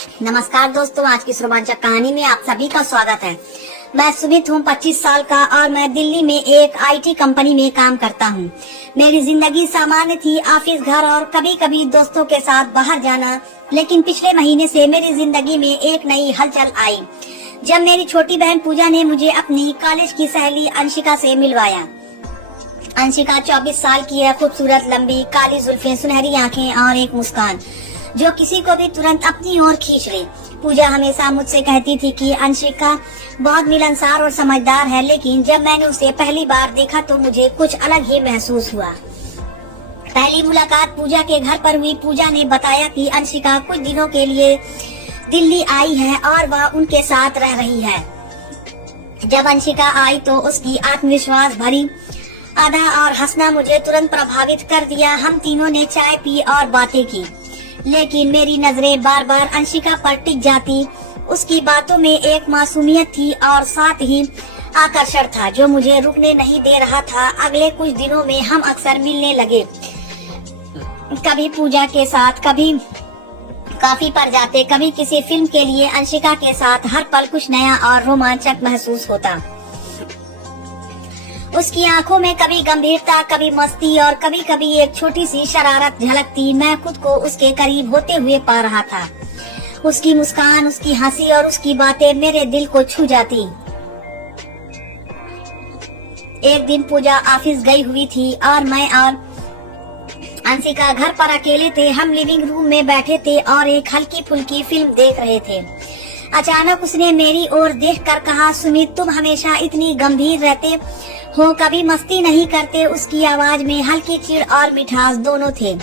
नमस्कार दोस्तों, आज की रोमांचक कहानी में आप सभी का स्वागत है। मैं सुमित हूँ, 25 साल का और मैं दिल्ली में एक आईटी कंपनी में काम करता हूँ। मेरी जिंदगी सामान्य थी, ऑफिस, घर और कभी कभी दोस्तों के साथ बाहर जाना। लेकिन पिछले महीने से मेरी जिंदगी में एक नई हलचल आई, जब मेरी छोटी बहन पूजा ने मुझे अपनी कॉलेज की सहेली अंशिका से मिलवाया। अंशिका 24 साल की है, खूबसूरत, लंबी काली जुल्फें, सुनहरी आंखें और एक मुस्कान जो किसी को भी तुरंत अपनी ओर खींच ले। पूजा हमेशा मुझसे कहती थी कि अंशिका बहुत मिलनसार और समझदार है, लेकिन जब मैंने उसे पहली बार देखा तो मुझे कुछ अलग ही महसूस हुआ। पहली मुलाकात पूजा के घर पर हुई। पूजा ने बताया कि अंशिका कुछ दिनों के लिए दिल्ली आई है और वह उनके साथ रह रही है। जब अंशिका आई तो उसकी आत्मविश्वास भरी अदा और हंसना मुझे तुरंत प्रभावित कर दिया। हम तीनों ने चाय पी और बातें की, लेकिन मेरी नजरें बार बार अंशिका पर टिक जाती। उसकी बातों में एक मासूमियत थी और साथ ही आकर्षण था जो मुझे रुकने नहीं दे रहा था। अगले कुछ दिनों में हम अक्सर मिलने लगे, कभी पूजा के साथ, कभी कॉफी पर जाते, कभी किसी फिल्म के लिए। अंशिका के साथ हर पल कुछ नया और रोमांचक महसूस होता। उसकी आंखों में कभी गंभीरता, कभी मस्ती और कभी कभी एक छोटी सी शरारत झलकती। मैं खुद को उसके करीब होते हुए पा रहा था। उसकी मुस्कान, उसकी हंसी और उसकी बातें मेरे दिल को छू जाती। एक दिन पूजा ऑफिस गई हुई थी और मैं और अंशिका घर पर अकेले थे। हम लिविंग रूम में बैठे थे और एक हल्की फुल्की फिल्म देख रहे थे। अचानक उसने मेरी ओर देखकर कहा, सुमित, तुम हमेशा इतनी गंभीर रहते हो, कभी मस्ती नहीं करते। उसकी आवाज में हल्की चिढ़ और मिठास दोनों थे।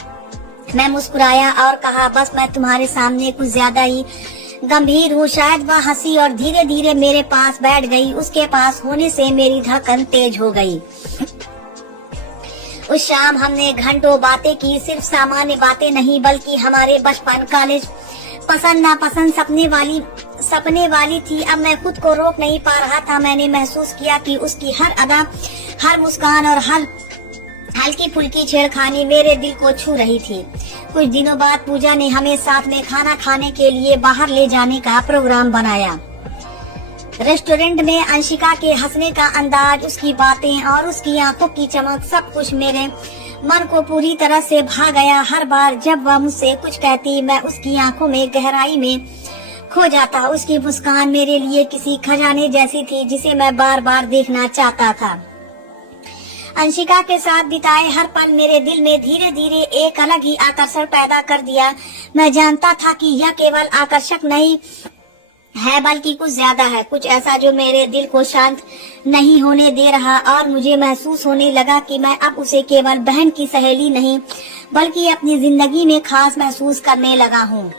मैं मुस्कुराया और कहा, बस मैं तुम्हारे सामने कुछ ज्यादा ही गंभीर हूँ। शायद वह हंसी और धीरे धीरे मेरे पास बैठ गई। उसके पास होने से मेरी धड़कन तेज हो गई। उस शाम हमने घंटों बातें की, सिर्फ सामान्य बातें नहीं बल्कि हमारे बचपन, कॉलेज, पसंद नापसंद, सपने वाली थी। अब मैं खुद को रोक नहीं पा रहा था। मैंने महसूस किया कि उसकी हर अदा, हर मुस्कान और हर हल्की फुल्की छेड़खानी मेरे दिल को छू रही थी। कुछ दिनों बाद पूजा ने हमें साथ में खाना खाने के लिए बाहर ले जाने का प्रोग्राम बनाया। रेस्टोरेंट में अंशिका के हंसने का अंदाज, उसकी बातें और उसकी आंखों की चमक, सब कुछ मेरे मन को पूरी तरह से भा गया। हर बार जब वह मुझसे कुछ कहती, मैं उसकी आंखों में गहराई में खो जाता। उसकी मुस्कान मेरे लिए किसी खजाने जैसी थी जिसे मैं बार बार देखना चाहता था। अंशिका के साथ बिताए हर पल मेरे दिल में धीरे धीरे एक अलग ही आकर्षण पैदा कर दिया। मैं जानता था कि यह केवल आकर्षक नहीं है बल्कि कुछ ज्यादा है, कुछ ऐसा जो मेरे दिल को शांत नहीं होने दे रहा। और मुझे महसूस होने लगा कि मैं अब उसे केवल बहन की सहेली नहीं बल्कि अपनी जिंदगी में खास महसूस करने लगा हूँ।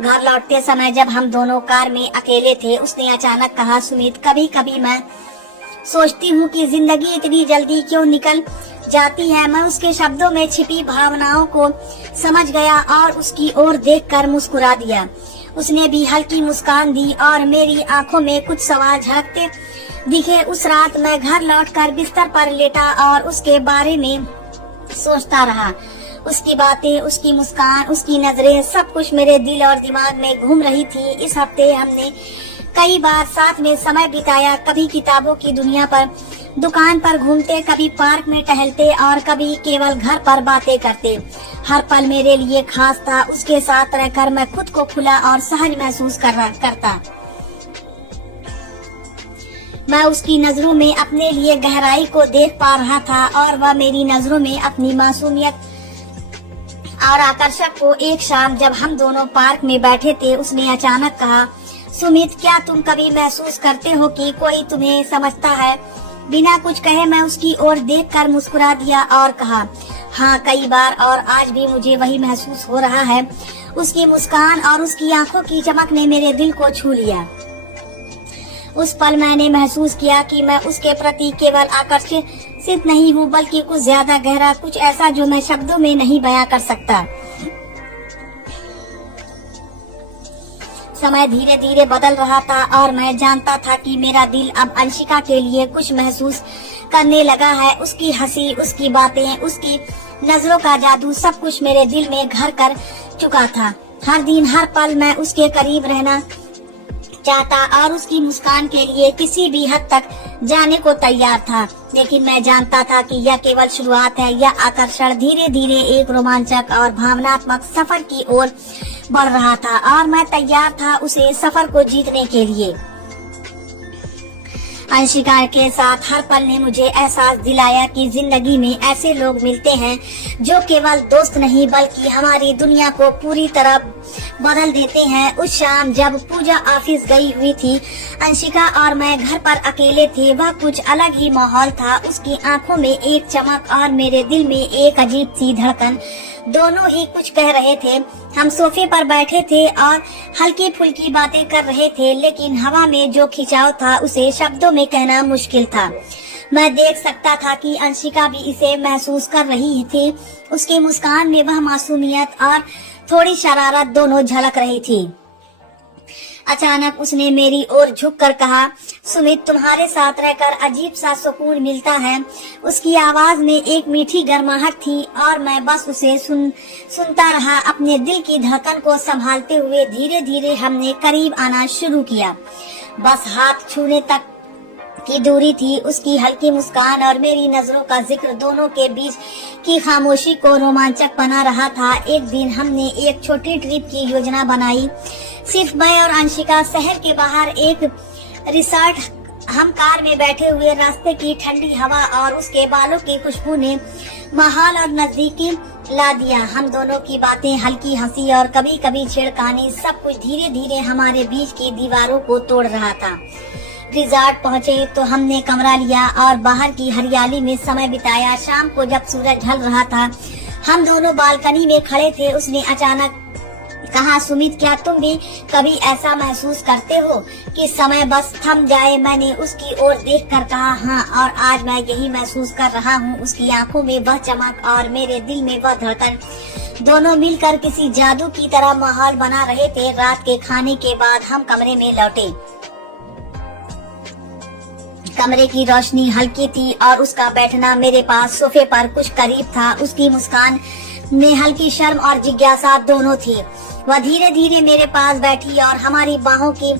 घर लौटते समय जब हम दोनों कार में अकेले थे, उसने अचानक कहा, सुमित, कभी कभी मैं सोचती हूँ कि जिंदगी इतनी जल्दी क्यों निकल जाती है। मैं उसके शब्दों में छिपी भावनाओं को समझ गया और उसकी ओर देखकर मुस्कुरा दिया। उसने भी हल्की मुस्कान दी और मेरी आंखों में कुछ सवाल झलकते दिखे। उस रात मैं घर लौटकर बिस्तर पर लेटा और उसके बारे में सोचता रहा। उसकी बातें, उसकी मुस्कान, उसकी नजरें, सब कुछ मेरे दिल और दिमाग में घूम रही थी। इस हफ्ते हमने कई बार साथ में समय बिताया, कभी किताबों की दुनिया पर दुकान पर घूमते, कभी पार्क में टहलते और कभी केवल घर पर बातें करते। हर पल मेरे लिए खास था। उसके साथ रहकर मैं खुद को खुला और सहज महसूस करता। मैं उसकी नजरों में अपने लिए गहराई को देख पा रहा था और वह मेरी नजरों में अपनी मासूमियत और आकर्षक को। एक शाम जब हम दोनों पार्क में बैठे थे, उसने अचानक कहा, सुमित, क्या तुम कभी महसूस करते हो कि कोई तुम्हें समझता है? बिना कुछ कहे मैं उसकी ओर देखकर मुस्कुरा दिया और कहा, हाँ, कई बार, और आज भी मुझे वही महसूस हो रहा है। उसकी मुस्कान और उसकी आंखों की चमक ने मेरे दिल को छू लिया। उस पल मैंने महसूस किया कि मैं उसके प्रति केवल आकर्षित नहीं हूँ बल्कि कुछ ज्यादा गहरा, कुछ ऐसा जो मैं शब्दों में नहीं बयां कर सकता। समय धीरे धीरे बदल रहा था और मैं जानता था कि मेरा दिल अब अंशिका के लिए कुछ महसूस करने लगा है। उसकी हंसी, उसकी बातें, उसकी नजरों का जादू सब कुछ मेरे दिल में घर कर चुका था। हर दिन हर पल मैं उसके करीब रहना चाहता और उसकी मुस्कान के लिए किसी भी हद तक जाने को तैयार था। लेकिन मैं जानता था कि यह केवल शुरुआत है। यह आकर्षण धीरे धीरे एक रोमांचक और भावनात्मक सफर की ओर बढ़ रहा था और मैं तैयार था उसे सफर को जीतने के लिए। अंशिका के साथ हर पल ने मुझे एहसास दिलाया कि जिंदगी में ऐसे लोग मिलते हैं जो केवल दोस्त नहीं बल्कि हमारी दुनिया को पूरी तरह बदल देते हैं। उस शाम जब पूजा ऑफिस गई हुई थी, अंशिका और मैं घर पर अकेले थे। वह कुछ अलग ही माहौल था। उसकी आंखों में एक चमक और मेरे दिल में एक अजीब सी धड़कन, दोनों ही कुछ कह रहे थे। हम सोफे पर बैठे थे और हल्की फुल्की बातें कर रहे थे, लेकिन हवा में जो खिंचाव था उसे शब्दों में कहना मुश्किल था। मैं देख सकता था कि अंशिका भी इसे महसूस कर रही थी। उसकी मुस्कान में वह मासूमियत और थोड़ी शरारत दोनों झलक रही थी। अचानक उसने मेरी ओर झुककर कहा, सुमित, तुम्हारे साथ रहकर अजीब सा सुकून मिलता है। उसकी आवाज में एक मीठी गर्माहट थी और मैं बस उसे सुनता रहा, अपने दिल की धड़कन को संभालते हुए। धीरे धीरे हमने करीब आना शुरू किया। बस हाथ छूने तक की दूरी थी। उसकी हल्की मुस्कान और मेरी नजरों का जिक्र दोनों के बीच की खामोशी को रोमांचक बना रहा था। एक दिन हमने एक छोटी ट्रिप की योजना बनाई, सिर्फ मैं और अंशिका। शहर के बाहर एक रिसोर्ट। हम कार में बैठे हुए, रास्ते की ठंडी हवा और उसके बालों की खुशबू ने माहौल और नजदीकी ला दिया। हम दोनों की बातें, हल्की हंसी और कभी कभी छेड़खानी, सब कुछ धीरे धीरे हमारे बीच की दीवारों को तोड़ रहा था। रिजॉर्ट पहुँचे तो हमने कमरा लिया और बाहर की हरियाली में समय बिताया। शाम को जब सूरज ढल रहा था, हम दोनों बालकनी में खड़े थे। उसने अचानक कहा, सुमित, क्या तुम भी कभी ऐसा महसूस करते हो कि समय बस थम जाए? मैंने उसकी ओर देखकर कहा, हाँ, और आज मैं यही महसूस कर रहा हूँ। उसकी आंखों में वह चमक और मेरे दिल में वह धड़कन, दोनों मिलकर किसी जादू की तरह माहौल बना रहे थे। रात के खाने के बाद हम कमरे में लौटे। कमरे की रोशनी हल्की थी और उसका बैठना मेरे पास सोफे पर कुछ करीब था। उसकी मुस्कान में हल्की शर्म और जिज्ञासा दोनों थी। वह धीरे धीरे मेरे पास बैठी और हमारी बाहों की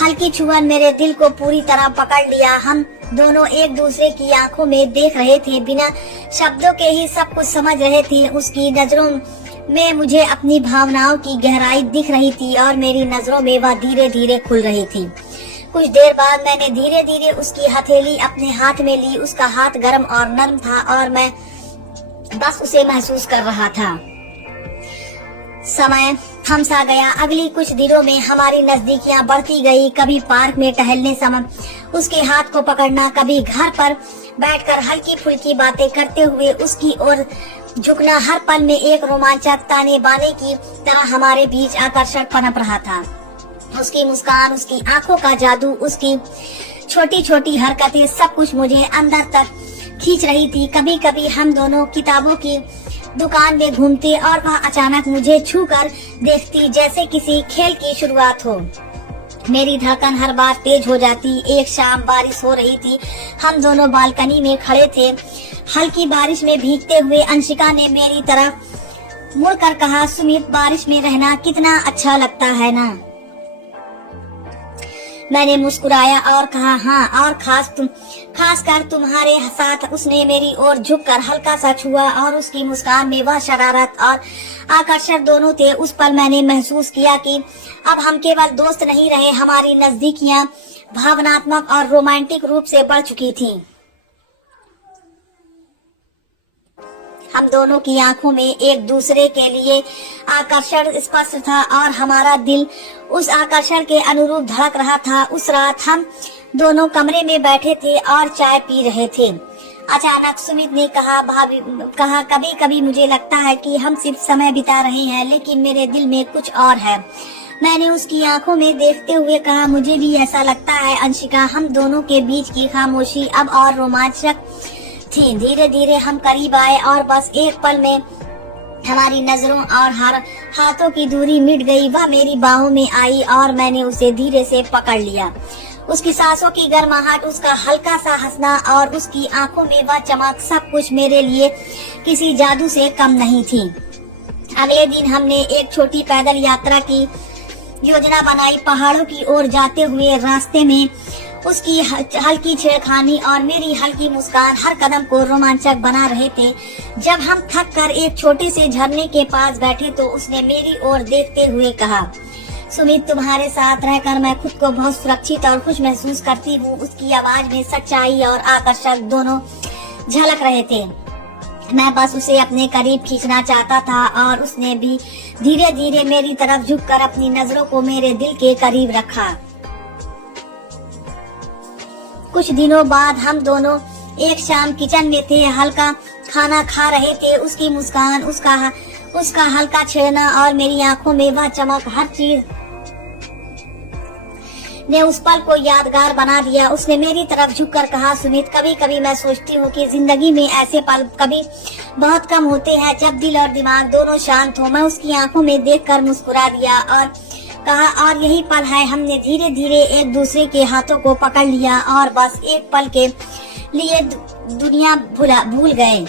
हल्की छुअन मेरे दिल को पूरी तरह पकड़ लिया। हम दोनों एक दूसरे की आंखों में देख रहे थे, बिना शब्दों के ही सब कुछ समझ रहे थे। उसकी नजरों में मुझे अपनी भावनाओं की गहराई दिख रही थी और मेरी नजरों में वह धीरे धीरे खुल रही थी। कुछ देर बाद मैंने धीरे धीरे उसकी हथेली अपने हाथ में ली। उसका हाथ गर्म और नर्म था और मैं बस उसे महसूस कर रहा था। समय थम सा गया। अगली कुछ दिनों में हमारी नजदीकियां बढ़ती गई। कभी पार्क में टहलने समय उसके हाथ को पकड़ना, कभी घर पर बैठकर हल्की फुल्की बातें करते हुए उसकी ओर झुकना। हर पल में एक रोमांचक ताने बाने की तरह हमारे बीच आकर्षण पनप रहा था। उसकी मुस्कान, उसकी आंखों का जादू, उसकी छोटी छोटी हरकतें, सब कुछ मुझे अंदर तक खींच रही थी। कभी कभी हम दोनों किताबों की दुकान में घूमते और वह अचानक मुझे छूकर देखती, जैसे किसी खेल की शुरुआत हो। मेरी धड़कन हर बार तेज हो जाती। एक शाम बारिश हो रही थी। हम दोनों बालकनी में खड़े थे। हल्की बारिश में भीगते हुए अंशिका ने मेरी तरफ मुड़कर कहा, सुमित, बारिश में रहना कितना अच्छा लगता है ना? मैंने मुस्कुराया और कहा, हाँ, और खासकर तुम्हारे साथ। उसने मेरी ओर झुककर हल्का सा छुआ और उसकी मुस्कान में वह शरारत और आकर्षण दोनों थे। उस पल मैंने महसूस किया कि अब हम केवल दोस्त नहीं रहे, हमारी नजदीकियां भावनात्मक और रोमांटिक रूप से बढ़ चुकी थीं। हम दोनों की आंखों में एक दूसरे के लिए आकर्षण स्पष्ट था और हमारा दिल उस आकर्षण के अनुरूप धड़क रहा था। उस रात हम दोनों कमरे में बैठे थे और चाय पी रहे थे। अचानक सुमित ने कहा, कभी कभी मुझे लगता है कि हम सिर्फ समय बिता रहे हैं, लेकिन मेरे दिल में कुछ और है। मैंने उसकी आंखों में देखते हुए कहा, मुझे भी ऐसा लगता है अंशिका। हम दोनों के बीच की खामोशी अब और रोमांचक थी। धीरे धीरे हम करीब आए और बस एक पल में हमारी नजरों और हाथों की दूरी मिट गई। वह मेरी बाहों में आई और मैंने उसे धीरे से पकड़ लिया। उसकी सांसों की गर्माहट, उसका हल्का सा हंसना और उसकी आंखों में वह चमक, सब कुछ मेरे लिए किसी जादू से कम नहीं थी। अगले दिन हमने एक छोटी पैदल यात्रा की योजना बनाई। पहाड़ों की ओर जाते हुए रास्ते में उसकी हल्की छेड़खानी और मेरी हल्की मुस्कान हर कदम को रोमांचक बना रहे थे। जब हम थक कर एक छोटे से झरने के पास बैठे तो उसने मेरी ओर देखते हुए कहा, सुमित, तुम्हारे साथ रहकर मैं खुद को बहुत सुरक्षित और खुश महसूस करती हूँ। उसकी आवाज में सच्चाई और आकर्षक दोनों झलक रहे थे। मैं बस उसे अपने करीब खींचना चाहता था और उसने भी धीरे धीरे मेरी तरफ झुककर अपनी नजरों को मेरे दिल के करीब रखा। कुछ दिनों बाद हम दोनों एक शाम किचन में थे, हल्का खाना खा रहे थे। उसकी मुस्कान, उसका हल्का छेड़ना और मेरी आंखों में वह चमक, हर चीज ने उस पल को यादगार बना दिया। उसने मेरी तरफ झुककर कहा, सुमित, कभी कभी मैं सोचती हूँ कि जिंदगी में ऐसे पल कभी बहुत कम होते हैं जब दिल और दिमाग दोनों शांत हो। मैं उसकी आंखों में देखकर मुस्कुरा दिया और कहा, और यही पल है। हमने धीरे धीरे एक दूसरे के हाथों को पकड़ लिया और बस एक पल के लिए दुनिया भूल गए।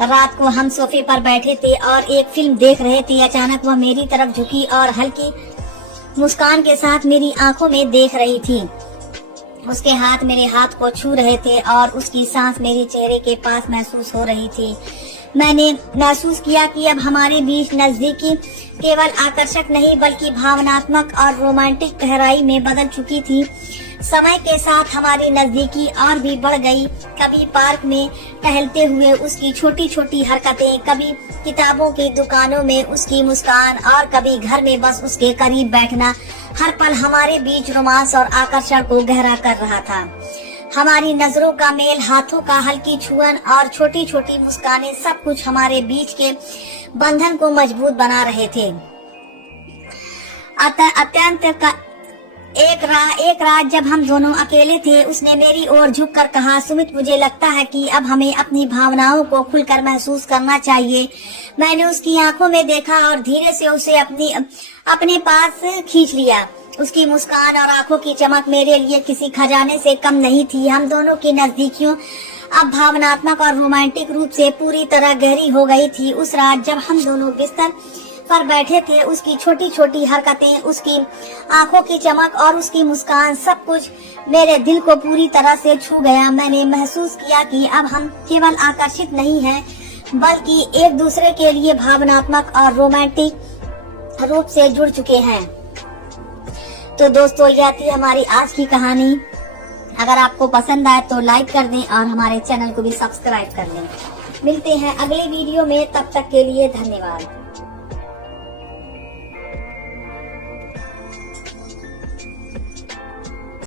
रात को हम सोफे पर बैठे थे और एक फिल्म देख रहे थे। अचानक वह मेरी तरफ झुकी और हल्की मुस्कान के साथ मेरी आंखों में देख रही थी। उसके हाथ मेरे हाथ को छू रहे थे और उसकी सांस मेरे चेहरे के पास महसूस हो रही थी। मैंने महसूस किया कि अब हमारे बीच नजदीकी केवल आकर्षक नहीं बल्कि भावनात्मक और रोमांटिक गहराई में बदल चुकी थी। समय के साथ हमारी नजदीकी और भी बढ़ गई। कभी पार्क में टहलते हुए उसकी छोटी छोटी हरकतें, कभी किताबों की दुकानों में उसकी मुस्कान और कभी घर में बस उसके करीब बैठना। हर पल हमारे बीच रोमांस और आकर्षण को गहरा कर रहा था। हमारी नजरों का मेल, हाथों का हल्की छुअन और छोटी छोटी मुस्कानें, सब कुछ हमारे बीच के बंधन को मजबूत बना रहे थे। एक रात जब हम दोनों अकेले थे, उसने मेरी ओर झुककर कहा, सुमित, मुझे लगता है कि अब हमें अपनी भावनाओं को खुलकर महसूस करना चाहिए। मैंने उसकी आंखों में देखा और धीरे से उसे अपने पास खींच लिया। उसकी मुस्कान और आंखों की चमक मेरे लिए किसी खजाने से कम नहीं थी। हम दोनों की नजदीकियों अब भावनात्मक और रोमांटिक रूप से पूरी तरह गहरी हो गई थी। उस रात जब हम दोनों बिस्तर पर बैठे थे, उसकी छोटी छोटी हरकतें, उसकी आंखों की चमक और उसकी मुस्कान, सब कुछ मेरे दिल को पूरी तरह से छू गया। मैंने महसूस किया कि अब हम केवल आकर्षित नहीं हैं बल्कि एक दूसरे के लिए भावनात्मक और रोमांटिक रूप से जुड़ चुके हैं। तो दोस्तों, यह थी हमारी आज की कहानी। अगर आपको पसंद आए तो लाइक कर दें और हमारे चैनल को भी सब्सक्राइब कर लें। मिलते हैं अगले वीडियो में, तब तक के लिए धन्यवाद।